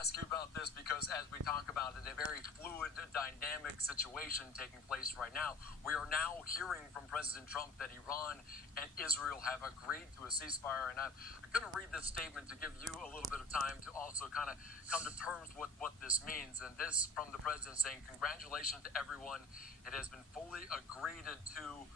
ask you about this because as we talk about it, a very fluid, dynamic situation taking place right now. We are now hearing from President Trump that Iran and Israel have agreed to a ceasefire. And I'm going to read this statement to give you a little bit of time to also kind of come to terms with what this means. And this from the president saying, congratulations to everyone. It has been fully agreed to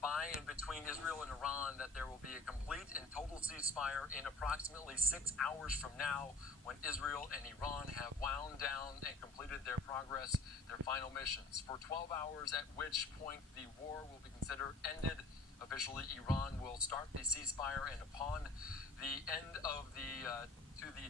by and between Israel and Iran that there will be a complete and total ceasefire in approximately 6 hours from now when Israel and Iran have wound down and completed their progress, their final missions. For 12 hours, at which point the war will be considered ended. Officially, Iran will start the ceasefire, and upon the end of the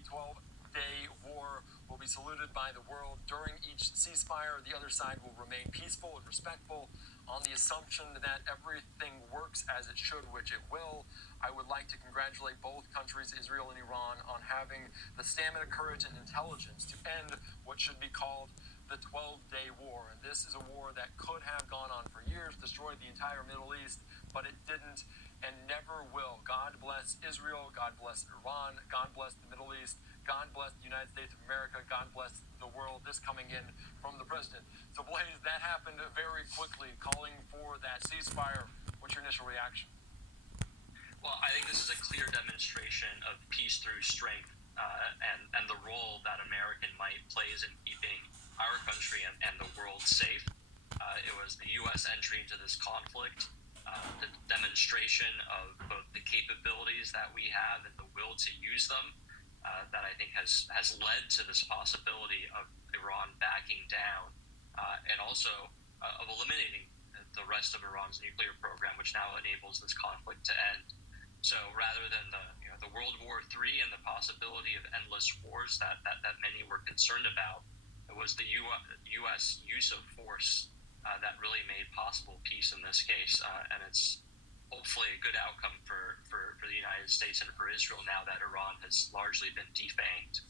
12-day war will be saluted by the world. During each ceasefire, the other side will remain peaceful and respectful on the assumption that everything works as it should, which it will. I would like to congratulate both countries, Israel and Iran, on having the stamina, courage, and intelligence to end what should be called the 12-day war. And this is a war that could have gone on for years, destroyed the entire Middle East, but it didn't and never will. God bless Israel. God bless Iran. God bless the Middle East. God bless the United States of America. God bless the world. This coming in from the president. So, Blaze, that happened very quickly, calling for that ceasefire. What's your initial reaction? Well, I think this is a clear demonstration of peace through strength and the role that American might plays in keeping our country and the world safe. It was the U.S. entry into this conflict, the demonstration of both the capabilities that we have and the will to use them that I think has led to this possibility of Iran backing down and also of eliminating the rest of Iran's nuclear program, which now enables this conflict to end. So rather than the World War III and the possibility of endless wars that many were concerned about, it was the U.S. use of force that really made possible peace in this case, and it's hopefully a good outcome for the United States and for Israel now that Iran has largely been defanged.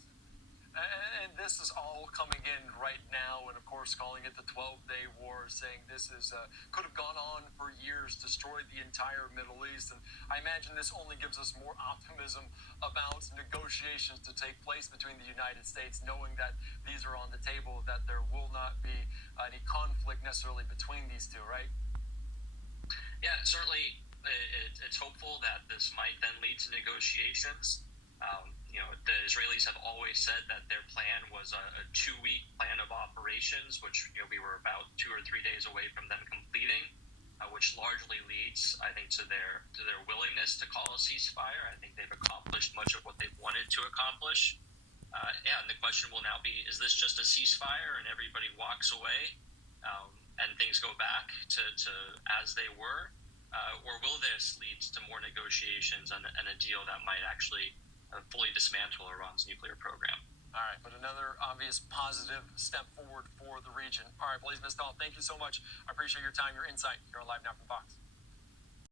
And this is all coming in right now, and of course calling it the 12-day war, saying this is could have gone on for years, destroyed the entire Middle East. And I imagine this only gives us more optimism about negotiations to take place between the United States, knowing that these are on the table, that there will not be any conflict necessarily between these two, right? Yeah, certainly it's hopeful that this might then lead to negotiations. The Israelis have always said that their plan was a 2-week plan of operations, which we were about 2 or 3 days away from them completing, which largely leads, I think, to their willingness to call a ceasefire. I think they've accomplished much of what they've wanted to accomplish. And the question will now be: is this just a ceasefire and everybody walks away and things go back to as they were, or will this lead to more negotiations and a deal that might actually fully dismantle Iran's nuclear program? All right, but another obvious positive step forward for the region. All right, Blaise Mistal, thank you so much. I appreciate your time, your insight here on Live Now from Fox.